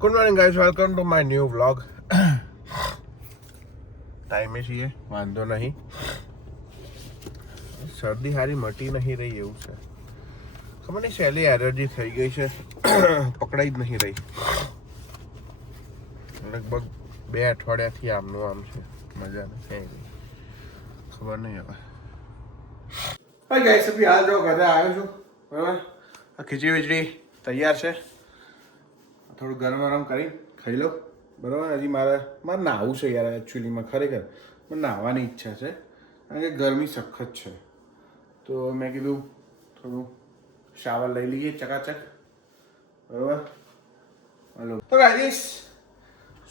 Good morning guys, welcome to my new vlog. ટાઈમે છીએ, વાંધો નહીં. શરદી હારી મટી નહીં રહી એવું છે. ખબર નહીં સહેલી એલર્જી થઈ ગઈ છે, પકડાઈ જ નહીં રહી. લગભગ 2 અઠવાડિયાથી આમનું આમ છે, મજા નથી આવી. ખબર નહીં હવે. હા ગાઈસ, અભી હાલ જો ઘરે આવ્યો છું, બરાબર. આ ખીચડી વીચડી તૈયાર છે, થોડું ગરમ ગરમ કરી ખાઈ લો, બરાબર. હજી મારે નાહવું છે યાર, એકચ્યુઅલીમાં ખરેખર મને નાહવાની ઈચ્છા છે, કારણ કે ગરમી સખત છે. તો મેં કીધું થોડું શાવર લઈ લઈએ ચકાચક, બરાબર. હલો તો ગાઈસ,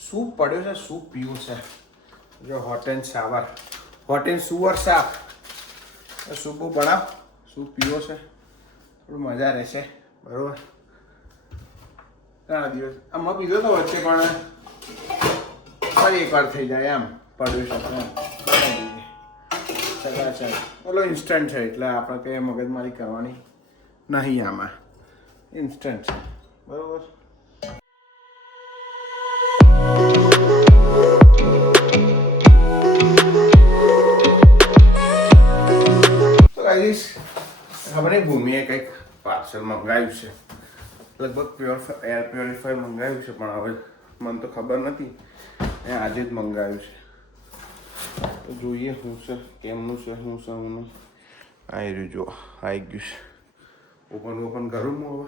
સૂપ પડ્યો છે, સૂપ પીવું છે. જો hot and sour, hot and sour શાક. સૂપ બનાવ, સૂપ પીવો છે, થોડું મજા રહેશે, બરાબર. ઘણા દિવસ આમાં પીધો તો વચ્ચે, પણ ફરી એકવાર થઈ જાય એમ પડ્યું છે ચકાચક. ઓલો ઇન્સ્ટન્ટ છે એટલે આપણે કંઈ મગજમારી કરવાની નહીં, આમાં ઇન્સ્ટન્ટ છે, બરાબર. તો ગાઈસ, ખબર નહીં ભૂમિએ કંઈક પાર્સલ મંગાવ્યું છે, લગભગ એર પ્યોરિફાયર મંગાવ્યું છે, પણ હવે મને તો ખબર નથી, એ આજે જ મંગાવ્યું છે. તો જોઈએ શું છે, કેમનું છે, શું છે, હું નહીં. આવી રહ્યું, જો આવી ગયું છે. ઓપન કરું હું હવે.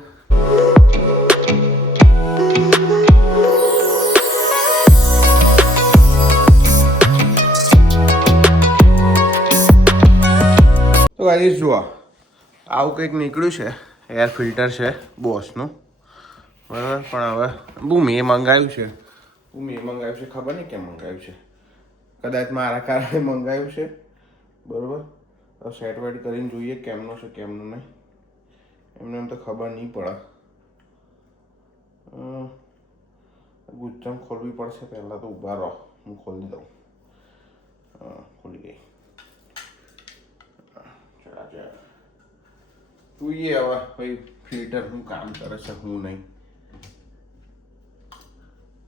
તો ગાઈસ જુઓ, આવું કંઈક નીકળ્યું છે, એર ફિલ્ટર છે બોસનું, બરાબર. પણ હવે મેં મંગાવ્યું છે, ખબર નહીં કેમ મંગાવ્યું છે, કદાચ મારા કારણે મંગાવ્યું છે, બરાબર. તો સેટ વેટ કરીને જોઈએ કેમનું છે કેમનું નહીં, એમને એમ તો ખબર નહીં પડે. ગુચ્ચમ ખોલવી પડશે પહેલાં, તો ઊભા રહો, હું ખોલી દઉં. ખોલી ગઈ. જોઈએ હવે ભાઈ ફિલ્ટર શું કામ કરે છે, શું નહીં,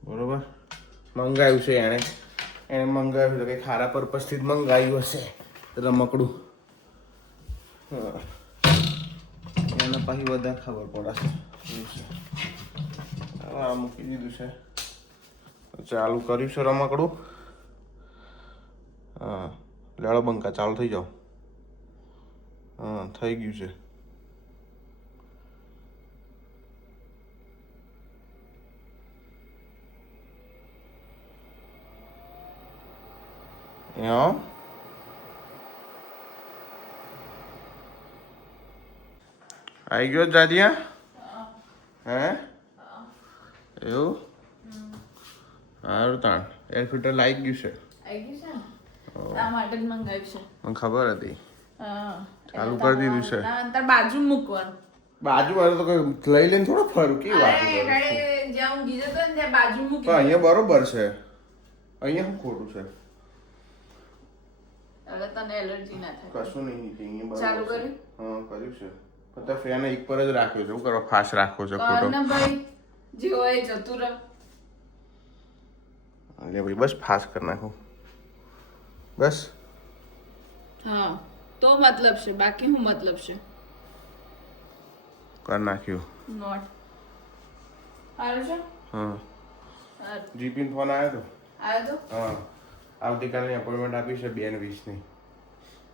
બરોબર. મંગાવ્યું છે એણે મંગાવ્યું તો કંઈ ખારા પર્પઝથી જ મંગાવ્યું હશે રમકડું. એને પછી વધારે ખબર પડશે. હવે આ મૂકી દીધું છે, ચાલુ કર્યું છે રમકડું. હા, લેળો બંકા ચાલુ થઈ જાઓ. હા, થઈ ગયું છે. આવી ગયો દાદિયા? હે, એવું? સારું, તાણ એર ફિલ્ટર લાગી ગયું છે. મને ખબર હતી. ચાલુ કરી દીધું છે. બાજુ મૂકવાનું, બાજુમાં તો લઈ લઈને થોડો ફરું, કેવી વાત છે. અહીંયા બરોબર છે, અહીંયા શું ખોટું છે? તને એલર્જી ના થાય. કશું નહીં, અહીંયા ચાલુ બરોબર કર્યું? હા, કર્યું છે. તો ફેન એક પર જ રાખ્યો છે. શું કરો, ફાસ્ટ રાખો છો ખોટો? ભાઈ જે હોય જતું રહે. અરે ભાઈ, બસ ફાસ્ટ કરી નાખો બસ. હા, તો મતલબ છે, બાકી શું મતલબ છે? કરી નાખ્યું. નોટ સારું છે. હા, જીપીન ફોન આવ્યો તો હા, આવતીકાલની અપોઇન્ટમેન્ટ આપી છે 2:20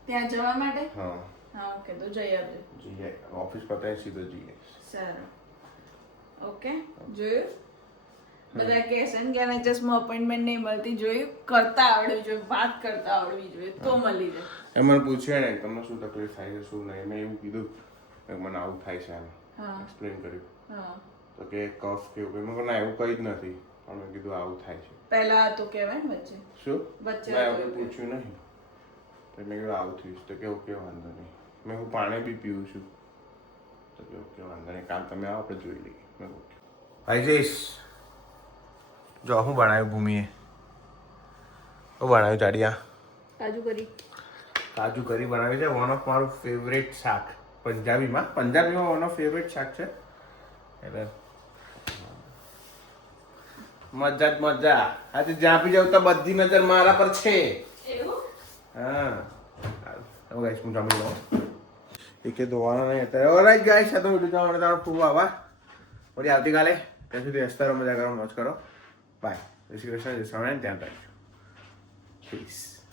ત્યાં જવા માટે. હા હા, ઓકે, તો જઈ આવજે. જઈએ, ઓફિસ પતાવી સીધો જઈએ. સારું, ઓકે. જોયું, બધા કહે છે ને કે NHSમાં અપોઇન્ટમેન્ટ નહીં મળતી. જોયું, કરતા આવડવી જોઈએ, વાત કરતા આવડવી જોઈએ, તો મળી જાય. એ મને પૂછ્યું ને તમને શું તકલીફ થાય છે, શું નહીં. મેં એવું કીધું કે મને આવું થાય છે, એમ એક્સપ્લેન કર્યું. હા, તો કે કફ કેવું કંઈ. મેં ના, એવું કંઈ જ નથી, પણ મેં કીધું આવું થાય છે. પહેલા તો કહેવાય ને વચ્ચે. શું? વચ્ચે મેં એવું પૂછ્યું નહીં, તો મેં કીધું આવું થયું છે. તો કે ઓકે, વાંધો નહીં. મેં હું પાણી બી પીવું છું, તો કે ઓકે, વાંધો નહીં, કાલ તમે આવો, આપણે જોઈ લઈએ. મેં ઓકે. ભાઈ જઈશ. જો હું બનાવ્યું ભૂમિએ, હું બનાવ્યું જાડિયા? કાજુ કરી. કાજુ કરી બનાવી છે. વન ઓફ મારું ફેવરેટ શાક પંજાબીમાં વન ઓફ ફેવરેટ શાક છે. એટલે મજા જ મજા. આજે જ્યાં બી જાઉં તો બધી નજર મારા પર છે. એવું? હા. હવે ગાઈસ હું જમી લઉં. એકે ધોવાના નહીં હતા. ઓલરાઈટ ગાઈસ, આ તો વિડીયો જોવા માટે તમારો ખૂબ આભાર. વળી આવતીકાલે ત્યાં સુધી હસતા રહો, મજા કરો, મોજ કરો. બાય. જય શ્રી કૃષ્ણ, જય સ્વામિનારાયણ. ધ્યાન રાખજો. પીસ.